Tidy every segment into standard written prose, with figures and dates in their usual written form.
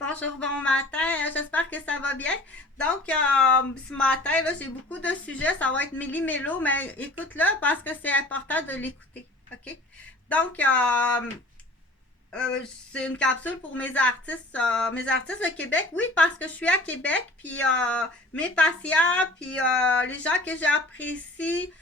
Bonjour, bon matin. J'espère que ça va bien. Donc, ce matin, là, j'ai beaucoup de sujets. Ça va être méli-mélo, mais écoute-le parce que c'est important de l'écouter. OK? Donc, c'est une capsule pour mes artistes de Québec. Oui, parce que je suis à Québec, puis mes patients, puis les gens que j'apprécie,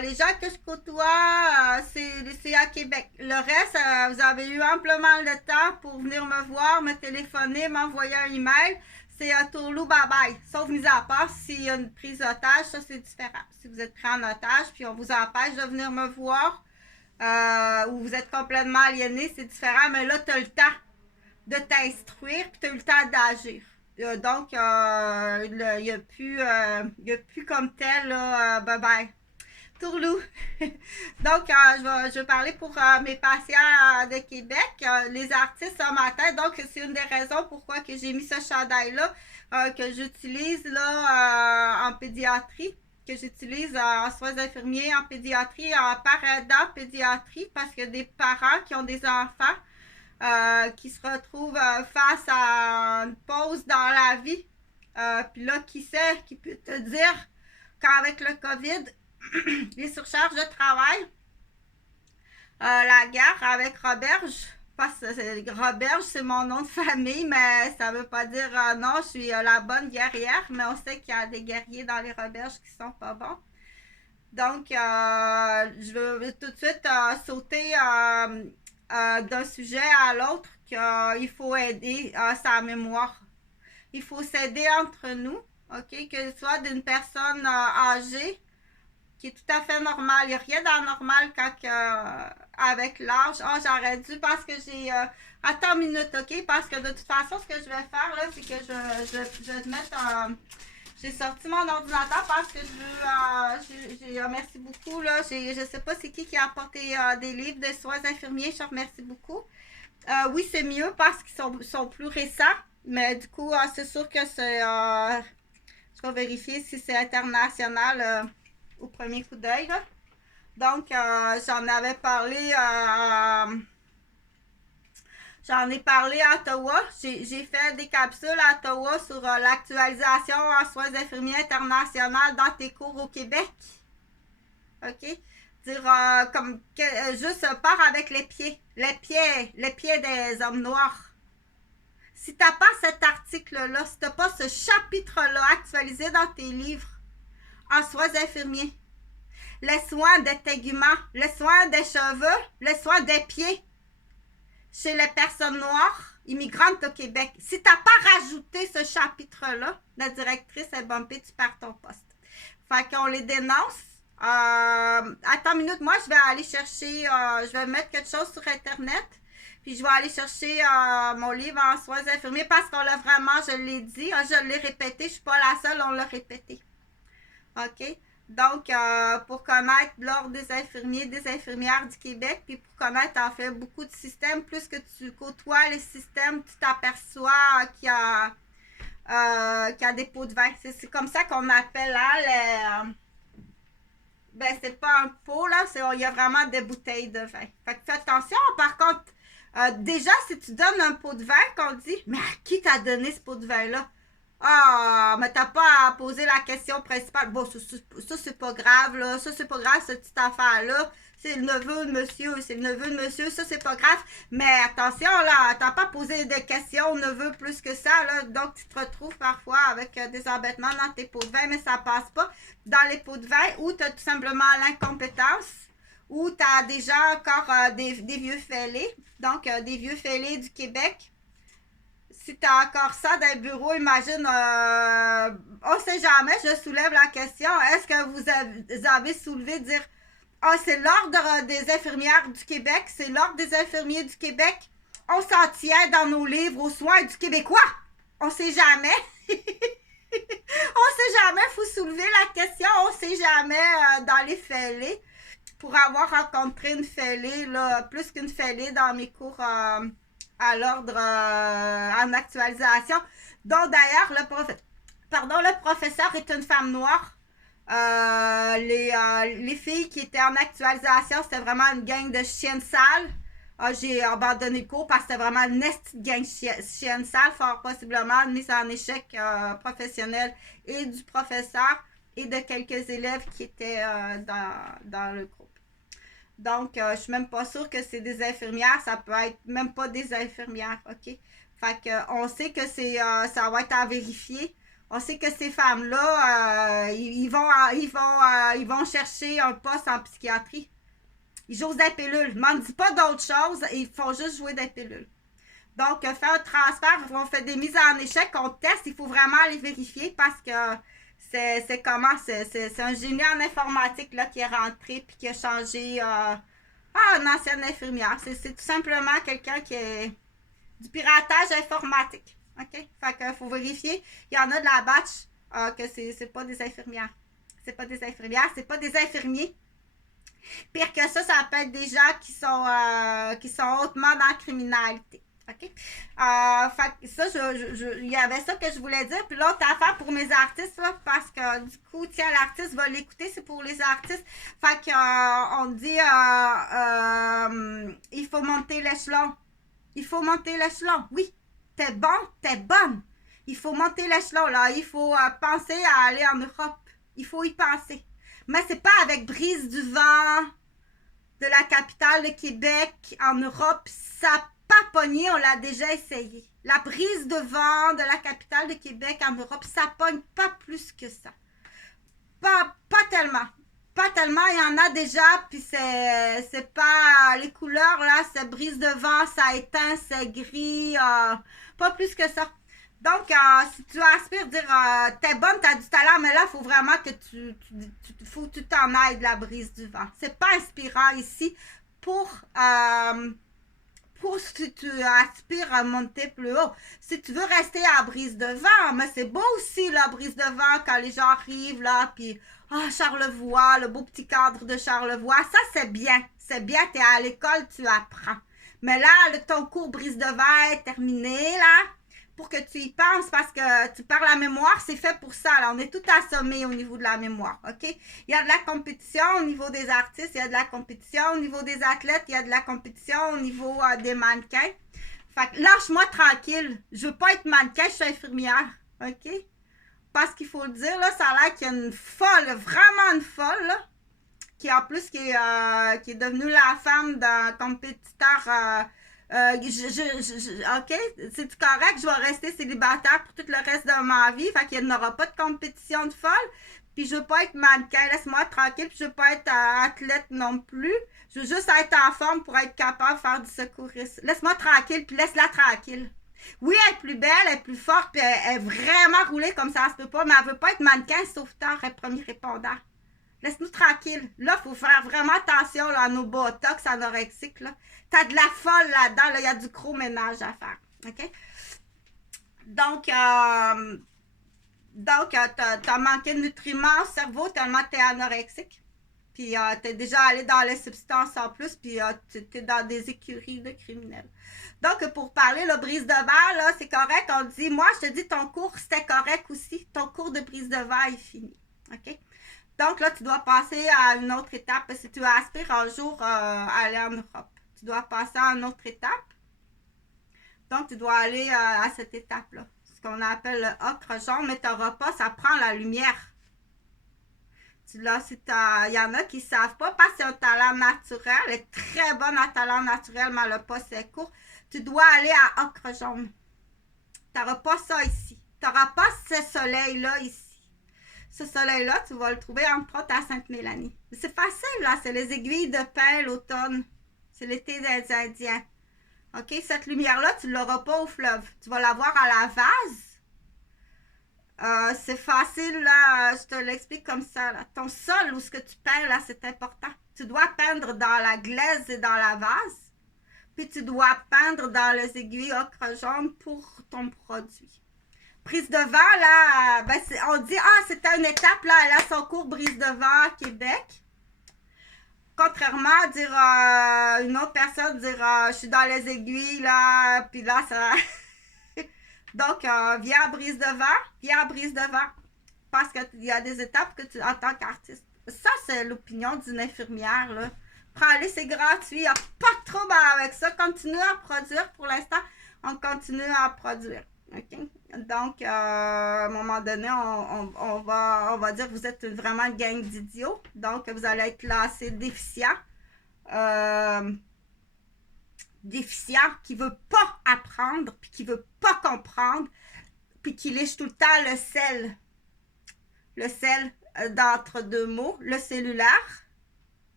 les gens que je côtoie, c'est à Québec. Le reste, vous avez eu amplement le temps pour venir me voir, me téléphoner, m'envoyer un email. C'est Tourlou bye bye. Sauf mis à part s'il y a une prise d'otage, ça c'est différent. Si vous êtes pris en otage, puis on vous empêche de venir me voir, où vous êtes complètement aliéné, c'est différent, mais là, tu as le temps de t'instruire, puis tu as eu le temps d'agir. Donc, il n'y a, plus comme tel, là, bye bye. Tourlou. Donc, je vais parler pour mes patients de Québec, les artistes ce matin. Donc, c'est une des raisons pourquoi que j'ai mis ce chandail-là, que j'utilise là en pédiatrie, que j'utilise en soins infirmiers, en pédiatrie, en parent pédiatrie, parce que des parents qui ont des enfants qui se retrouvent face à une pause dans la vie. Puis là, qui sait, qui peut te dire qu'avec le COVID, les surcharges de travail, la guerre avec Roberge, parce que Roberge, c'est mon nom de famille, mais ça veut pas dire non, je suis la bonne guerrière, mais on sait qu'il y a des guerriers dans les Roberges qui sont pas bons. Donc, je veux tout de suite sauter d'un sujet à l'autre qu'il faut aider sa mémoire. Il faut s'aider entre nous, ok? Que ce soit d'une personne âgée, qui est tout à fait normal. Il n'y a rien d'anormal quand avec l'âge. Ah, j'aurais dû parce que j'ai. Attends une minute, ok? Parce que de toute façon, ce que je vais faire là, c'est que je vais te mettre j'ai sorti mon ordinateur parce que merci beaucoup là. Je sais pas c'est qui a apporté des livres de soins infirmiers. Je remercie beaucoup. Oui, c'est mieux parce qu'ils sont plus récents. Mais du coup, c'est sûr que c'est. Je vais vérifier si c'est international au premier coup d'œil. Donc, j'en ai parlé à Ottawa. J'ai fait des capsules à Ottawa sur l'actualisation en soins infirmiers internationaux dans tes cours au Québec. OK? Dire juste part avec les pieds. Les pieds des hommes noirs. Si t'as pas cet article-là, si t'as pas ce chapitre-là actualisé dans tes livres en soins infirmiers, les soins des téguments, les soins des cheveux, les soins des pieds chez les personnes noires immigrantes au Québec. Si t'as pas rajouté ce chapitre-là, la directrice est bumpée, tu perds ton poste. Fait qu'on les dénonce. Attends une minute, moi je vais aller chercher, je vais mettre quelque chose sur Internet, puis je vais aller chercher mon livre en soins infirmiers parce qu'on l'a vraiment, je l'ai dit, je l'ai répété, je suis pas la seule, on l'a répété. OK? Donc, pour connaître l'Ordre des infirmiers, des infirmières du Québec, puis pour connaître en fait beaucoup de systèmes, plus que tu côtoies les systèmes, tu t'aperçois qu'il y a des pots de vin. C'est comme ça qu'on appelle là, ben c'est pas un pot là, il y a vraiment des bouteilles de vin. Fait que fais attention, par contre, déjà si tu donnes un pot de vin, qu'on dit, mais à qui t'as donné ce pot de vin là? Ah, mais t'as pas à poser la question principale. Bon, ça c'est pas grave, là. Ça, c'est pas grave, cette petite affaire-là. C'est le neveu de monsieur, c'est le neveu de monsieur, ça c'est pas grave. Mais attention, là, t'as pas posé de questions au neveu plus que ça, là. Donc, tu te retrouves parfois avec des embêtements dans tes pots de vin, mais ça passe pas. Dans les pots de vin, ou t'as tout simplement l'incompétence, ou t'as déjà encore des vieux fêlés. Donc, des vieux fêlés du Québec. Si tu as encore ça dans le bureau, imagine, on sait jamais, je soulève la question, est-ce que vous avez soulevé de dire, ah, c'est l'Ordre des infirmières du Québec, c'est l'Ordre des infirmiers du Québec, on s'en tient dans nos livres aux soins du Québécois? On sait jamais. On sait jamais, il faut soulever la question, on sait jamais dans les fêlés. Pour avoir rencontré une fêlée, là, plus qu'une fêlée dans mes cours à l'ordre en actualisation, dont d'ailleurs le professeur est une femme noire. Les filles qui étaient en actualisation, c'était vraiment une gang de chiennes sales. J'ai abandonné le cours parce que c'était vraiment une petite gang chienne sale, fort possiblement une mise en échec professionnelle et du professeur et de quelques élèves qui étaient dans le groupe. Donc, je suis même pas sûre que c'est des infirmières, ça peut être même pas des infirmières, OK? Fait que, on sait que ça va être à vérifier. On sait que ces femmes-là, ils vont chercher un poste en psychiatrie. Ils jouent des pilules. Je m'en dis pas d'autre chose, ils font juste jouer des pilules. Donc, faire un transfert, on fait des mises en échec, on teste, il faut vraiment les vérifier parce que c'est comment? C'est un génie en informatique là, qui est rentré puis qui a changé une ancienne infirmière. C'est tout simplement quelqu'un qui est du piratage informatique. OK? Fait qu'il faut vérifier. Il y en a de la batch que c'est pas des infirmières. C'est pas des infirmières, c'est pas des infirmiers. Pire que ça peut être des gens qui sont hautement dans la criminalité. OK? Fait que ça, il y avait ça que je voulais dire. Puis l'autre affaire pour mes artistes, là, parce que du coup, tiens, l'artiste va l'écouter, c'est pour les artistes. Fait que on dit il faut monter l'échelon. Il faut monter l'échelon. Oui, t'es bon, t'es bonne. Il faut monter l'échelon, là. Il faut penser à aller en Europe. Il faut y penser. Mais c'est pas avec brise du vent de la capitale de Québec en Europe. Ça n'a pas pogné, on l'a déjà essayé. La brise de vent de la capitale de Québec en Europe, ça pogne pas plus que ça. Pas tellement. Pas tellement, il y en a déjà, puis c'est pas les couleurs là, c'est brise de vent, ça éteint, c'est gris, pas plus que ça. Donc, si tu aspires dire t'es bonne, t'as du talent, mais là, il faut vraiment que tu t'en ailles de la brise du vent. C'est pas inspirant ici pour si tu aspires à monter plus haut. Si tu veux rester à la brise de vent, mais c'est beau aussi la brise de vent quand les gens arrivent là, puis Charlevoix, le beau petit cadre de Charlevoix, ça c'est bien. C'est bien, t'es à l'école, tu apprends. Mais là, ton cours brise de vent est terminé là. Pour que tu y penses, parce que tu parles la mémoire, c'est fait pour ça. Là. On est tout assommé au niveau de la mémoire, OK? Il y a de la compétition au niveau des artistes, il y a de la compétition au niveau des athlètes, il y a de la compétition au niveau des mannequins. Fait que lâche-moi tranquille. Je veux pas être mannequin, je suis infirmière, OK? Parce qu'il faut le dire, là, ça a l'air qu'il y a une folle, vraiment une folle, là, qui en plus qui est devenue la femme d'un compétiteur... OK, c'est correct, je vais rester célibataire pour tout le reste de ma vie, fait qu'il n'y aura pas de compétition de folle, puis je veux pas être mannequin, laisse-moi tranquille, puis je veux pas être athlète non plus, je veux juste être en forme pour être capable de faire du secourisme. Laisse-moi tranquille, puis laisse-la tranquille. Oui, elle est plus belle, elle est plus forte, puis elle est vraiment roulée comme ça se peut pas, mais elle veut pas être mannequin, sauveteur et premier répondant. Laisse-nous tranquille. Là, il faut faire vraiment attention là, à nos botox anorexiques. Là. T'as de la folle là-dedans. Là, il y a du gros ménage à faire. OK? Donc, t'as manqué de nutriments au cerveau tellement t'es anorexique. Puis, t'es déjà allé dans les substances en plus. Puis, t'es dans des écuries de criminels. Donc, pour parler, le brise de verre, là, c'est correct. On dit, moi, je te dis, ton cours, c'était correct aussi. Ton cours de brise de verre est fini. OK? Donc là, tu dois passer à une autre étape si tu aspires un jour à aller en Europe. Tu dois passer à une autre étape. Donc, tu dois aller à cette étape-là. Ce qu'on appelle le ocre jaune, mais tu n'auras pas, ça prend la lumière. Il y en a qui ne savent pas parce que c'est un talent naturel. Elle est très bonne en talent naturel, mais le pas c'est court. Tu dois aller à ocre jaune. Tu n'auras pas ça ici. Tu n'auras pas ce soleil-là ici. Ce soleil-là, tu vas le trouver entre autres à Sainte-Mélanie. C'est facile, là. C'est les aiguilles de pin l'automne. C'est l'été des Indiens. OK? Cette lumière-là, tu ne l'auras pas au fleuve. Tu vas l'avoir à la vase. C'est facile, là. Je te l'explique comme ça, là. Ton sol, où ce que tu peins, là, c'est important. Tu dois peindre dans la glaise et dans la vase. Puis tu dois peindre dans les aiguilles ocre jaune pour ton produit. Brise de vent, là, on dit, c'était une étape, là, elle a son cours brise de vent à Québec. Contrairement à dire, une autre personne dire, je suis dans les aiguilles, là, puis là, ça... Donc, viens à brise de vent, parce qu'il y a des étapes que tu, en tant qu'artiste. Ça, c'est l'opinion d'une infirmière, là. Prends-les, c'est gratuit. Il n'y a pas de trouble avec ça. Continuez à produire. Pour l'instant, on continue à produire. OK? Donc, à un moment donné, on va dire que vous êtes vraiment une gang d'idiots. Donc, vous allez être classé déficient. Déficient qui ne veut pas apprendre, puis qui ne veut pas comprendre, puis qui lèche tout le temps le sel. Le sel d'entre deux mots, le cellulaire,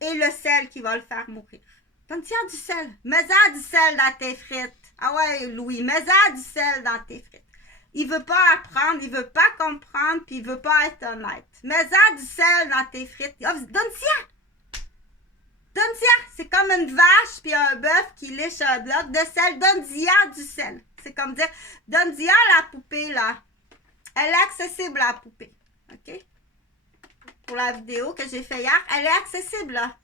et le sel qui va le faire mourir. Donne-y du sel. Mets-en du sel dans tes frites. Ah ouais, Louis, mets-en du sel dans tes frites. Il veut pas apprendre, il veut pas comprendre, puis il veut pas être honnête. Mets-en du sel dans tes frites. Oh, donne-y. Donne-y. C'est comme une vache puis un bœuf qui lèche un bloc de sel. Donne-y du sel. C'est comme dire, donne-y la poupée, là. Elle est accessible, la poupée. OK? Pour la vidéo que j'ai fait hier, elle est accessible, là.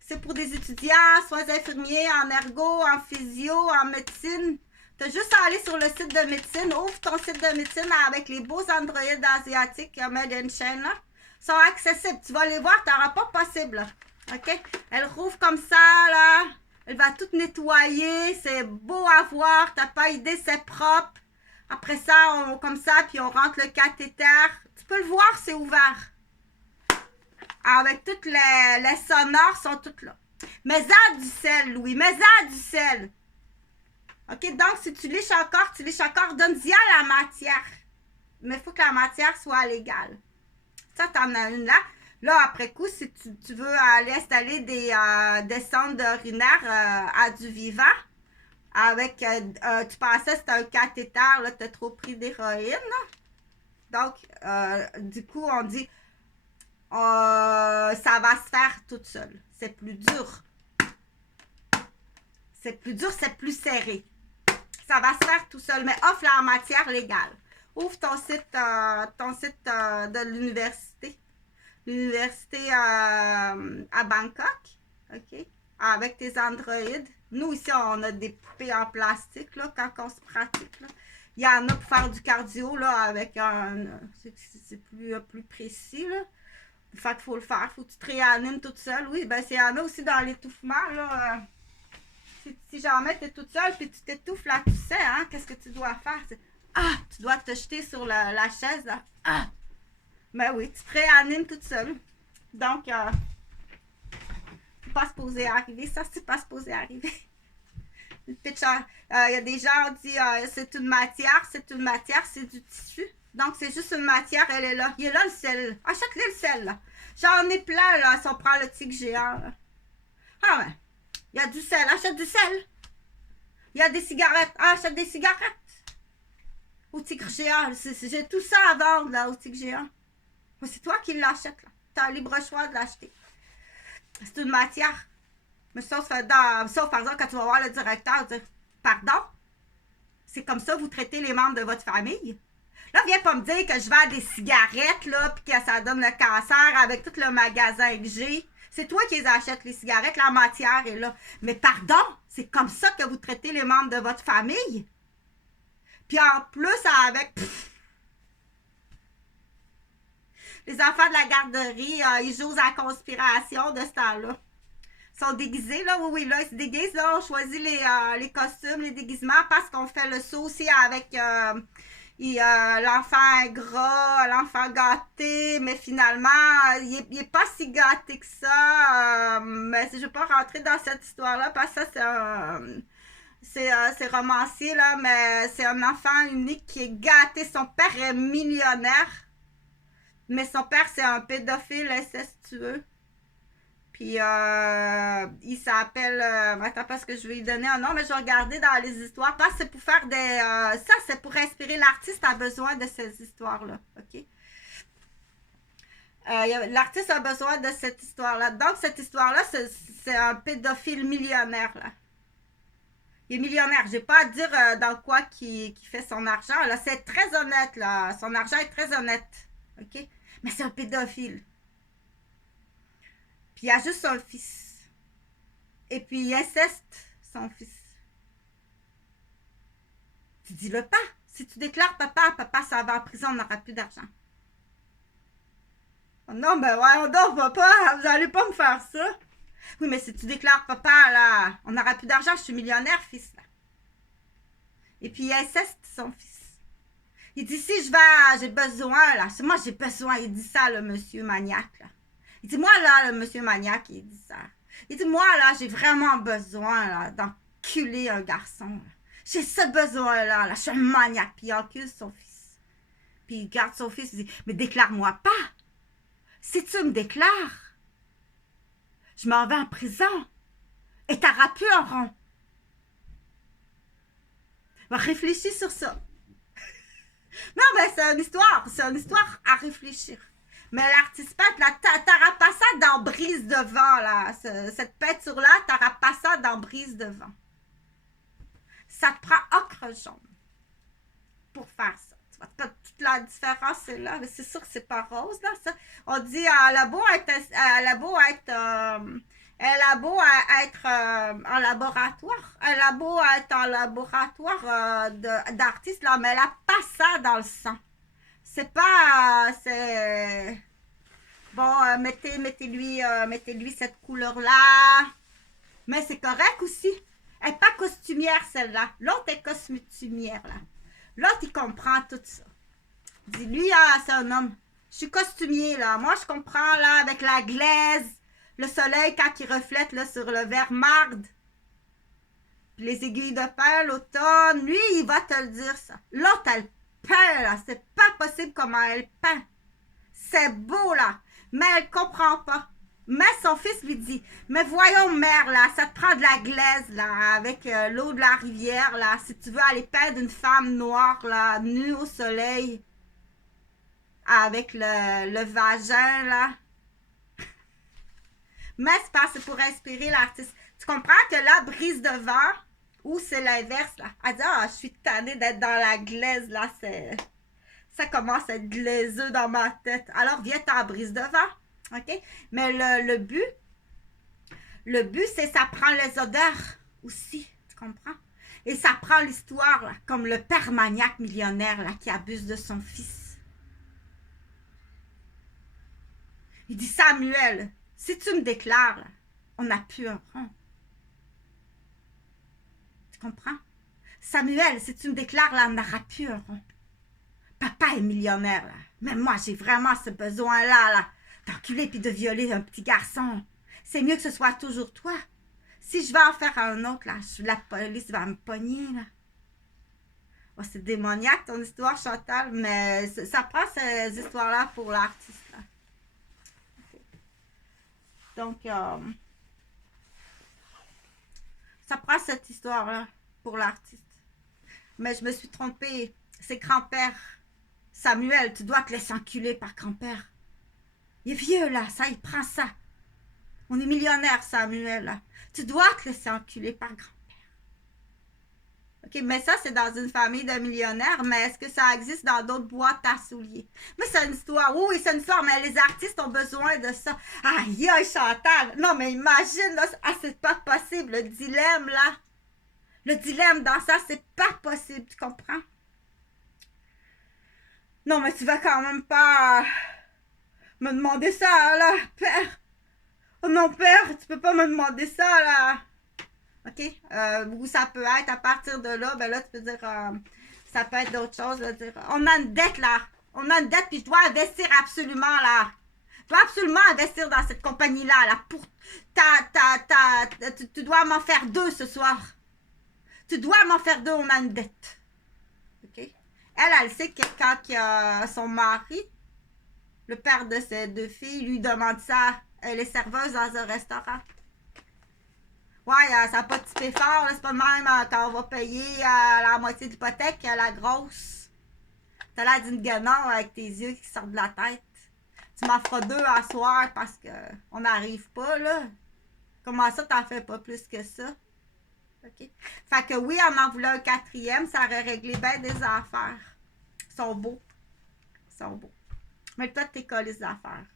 C'est pour des étudiants, soins infirmiers, en ergo, en physio, en médecine. Tu as juste à aller sur le site de médecine. Ouvre ton site de médecine avec les beaux androïdes asiatiques Made in China. Ils sont accessibles. Tu vas les voir, tu n'auras pas possible, là. OK? Elle rouvre comme ça, là. Elle va tout nettoyer. C'est beau à voir. Tu n'as pas idée, c'est propre. Après ça, comme ça, puis on rentre le cathéter. Tu peux le voir, c'est ouvert. Avec toutes les sonores sont toutes là. Mets-en du sel, Louis. Mets-en du sel. OK, donc si tu liches encore, donne-y à la matière. Mais il faut que la matière soit légale. Ça, t'en as une là. Là, après coup, si tu veux aller installer des sondes urinaires à du vivant, avec, tu pensais que c'était un cathéter, là, tu as trop pris d'héroïne. Donc, du coup, on dit, ça va se faire toute seule. C'est plus dur. C'est plus dur, c'est plus serré. Ça va se faire tout seul, mais offre la matière légale. Ouvre ton site de l'université. L'université à Bangkok. OK? Avec tes androïdes. Nous, ici, on a des poupées en plastique, là, quand on se pratique, là. Il y en a pour faire du cardio, là, avec un... C'est plus précis, là. Fait qu'il faut le faire. Faut que tu te réanimes toute seule. Oui, ben, il y en a aussi dans l'étouffement, là. Si jamais tu es toute seule, puis tu t'étouffes, là, tu sais, hein, qu'est-ce que tu dois faire? Tu dois te jeter sur la chaise, là. Ben oui, tu te réanimes toute seule. Donc, c'est pas supposé arriver. Ça, c'est pas supposé arriver. Il y a des gens qui disent c'est une matière, c'est du tissu. Donc, c'est juste une matière, elle est là. Il est là le sel. Achète-le le sel, là. J'en ai plein, là, si on prend le tigre géant, là. Ah ouais. Il y a du sel. Achète du sel. Il y a des cigarettes. Achète des cigarettes. Au tigre géant. J'ai tout ça à vendre, là, au tigre géant. C'est toi qui l'achètes, là. Tu as le libre choix de l'acheter. C'est une matière. Mais sauf par exemple, quand tu vas voir le directeur, dire pardon, c'est comme ça que vous traitez les membres de votre famille. Là, viens pas me dire que je vends des cigarettes, là, puis que ça donne le cancer avec tout le magasin que j'ai. C'est toi qui les achètes, les cigarettes, la matière est là. Mais pardon, c'est comme ça que vous traitez les membres de votre famille. Puis en plus, avec... les enfants de la garderie, ils jouent à la conspiration de ce temps-là. Ils sont déguisés, là, oui, là, ils se déguisent, là, on choisit les costumes, les déguisements, parce qu'on fait le saut aussi avec l'enfant gras, l'enfant gâté, mais finalement, il est pas si gâté que ça, mais je ne vais pas rentrer dans cette histoire-là, parce que ça, c'est romancier, là, mais c'est un enfant unique qui est gâté, son père est millionnaire, mais son père, c'est un pédophile incestueux. Puis, il s'appelle... attends, parce que je vais lui donner un nom, mais je vais regarder dans les histoires. Parce que c'est pour faire des... ça, c'est pour inspirer l'artiste a besoin de ces histoires-là. OK? L'artiste a besoin de cette histoire-là. Donc, cette histoire-là, c'est un pédophile millionnaire, là. Il est millionnaire. J'ai pas à dire dans quoi qui fait son argent. Là, c'est très honnête, là. Son argent est très honnête. OK? Mais c'est un pédophile. Puis il a juste son fils. Et puis il inceste son fils. Tu dis-le pas. Si tu déclares papa, papa, ça va en prison, on n'aura plus d'argent. Non, ben ouais, donc, papa, vous allez pas me faire ça. Oui, mais si tu déclares papa, là, on n'aura plus d'argent, je suis millionnaire, fils, là. Et puis, il inceste son fils. Il dit, si je vais, j'ai besoin, là, moi, j'ai besoin, il dit ça, le monsieur maniaque, là. Il dit, moi, là, le monsieur maniaque, il dit ça. Il dit, moi, là, j'ai vraiment besoin, là, d'enculer un garçon, là. J'ai ce besoin-là, là, je suis un maniaque. Puis il encule son fils. Puis il garde son fils, il dit, mais déclare-moi pas. Si tu me déclares, je m'en vais en prison. Et t'auras plus un rond. Réfléchis sur ça. Non, mais c'est une histoire à réfléchir. Mais l'artiste peintre, là, t'auras pas ça dans Brise de vent, là. Cette peinture-là, t'auras pas ça dans Brise de vent. Ça te prend ocre jaune pour faire ça. Tu vois, toute la différence, c'est là. Mais c'est sûr que c'est pas rose, là. Ça. On dit, elle a beau être en laboratoire. Elle a beau être en laboratoire d'artiste, là, mais elle a pas ça dans le sang. C'est pas... c'est... Bon, mettez-lui cette couleur-là. Mais c'est correct aussi. Elle n'est pas costumière, celle-là. L'autre est costumière, là. L'autre, il comprend tout ça. Dis-lui, ah, c'est un homme. Je suis costumier, là. Moi, je comprends, là, avec la glaise, le soleil, quand il reflète, là, sur le verre marde. Puis les aiguilles de pain, l'automne. Lui, il va te le dire, ça. L'autre, elle peint, là. C'est pas possible comment elle peint. C'est beau, là. Mais elle comprend pas. Mais son fils lui dit, mais voyons, mère, là, ça te prend de la glaise, là, avec l'eau de la rivière, là, si tu veux aller peindre une femme noire, là, nue au soleil, avec le vagin, là. Mais c'est pour inspirer l'artiste. Tu comprends que là, Brise de vent, ou c'est l'inverse, là. Elle dit, ah, je suis tannée d'être dans la glaise, là, ça commence à être glaiseux dans ma tête. Alors, viens en Brise de vent. OK? Mais le but, c'est ça prend les odeurs aussi. Tu comprends? Et ça prend l'histoire, là, comme le père maniaque millionnaire, là, qui abuse de son fils. Il dit, Samuel, si tu me déclares, là, on n'a plus un rond. Tu comprends? Samuel, si tu me déclares, là, on n'aura plus un rond. Papa est millionnaire, là. Mais moi, j'ai vraiment ce besoin-là, là. D'enculer puis de violer un petit garçon. C'est mieux que ce soit toujours toi. Si je vais en faire un autre, là, la police va me pogner, là. Oh, c'est démoniaque ton histoire, Chantal, mais ça prend ces histoires-là pour l'artiste, là. Okay. Donc, ça prend cette histoire-là pour l'artiste. Mais je me suis trompée. C'est grand-père. Samuel, tu dois te laisser enculer par grand-père. Il est vieux, là, ça, il prend ça. On est millionnaire, Samuel, là. Tu dois te laisser enculer par grand-père. OK, mais ça, c'est dans une famille de millionnaires, mais est-ce que ça existe dans d'autres boîtes à souliers? Mais c'est une histoire, oui, c'est une histoire, mais les artistes ont besoin de ça. Aïe, aïe, Chantal! Non, mais imagine, là, ah, c'est pas possible, le dilemme, là. Le dilemme dans ça, c'est pas possible, tu comprends? Non, mais tu vas quand même pas me demander ça, là, père. Oh non, père, tu peux pas me demander ça, là. OK? Où ça peut être, à partir de là, ben là, tu peux dire, ça peut être d'autres choses, là, dire, on a une dette, là. On a une dette, puis je dois investir absolument, là. Je dois absolument investir dans cette compagnie-là, là, pour tu dois m'en faire 2 ce soir. Tu dois m'en faire 2, on a une dette. OK? Elle sait que quand son mari, le père de ses 2 filles, lui demande ça, elle est serveuse dans un restaurant. Ouais, ça n'a pas de petit fort, c'est pas de même quand on va payer la moitié de l'hypothèque, la grosse. T'as l'air d'une guenon avec tes yeux qui sortent de la tête. Tu m'en feras 2 à soir parce qu'on n'arrive pas, là. Comment ça, t'en fais pas plus que ça? OK? Fait que oui, on en voulait un 4e, ça aurait réglé bien des affaires. Ils sont beaux. Ils sont beaux. Mais toi, t'es collé des affaires.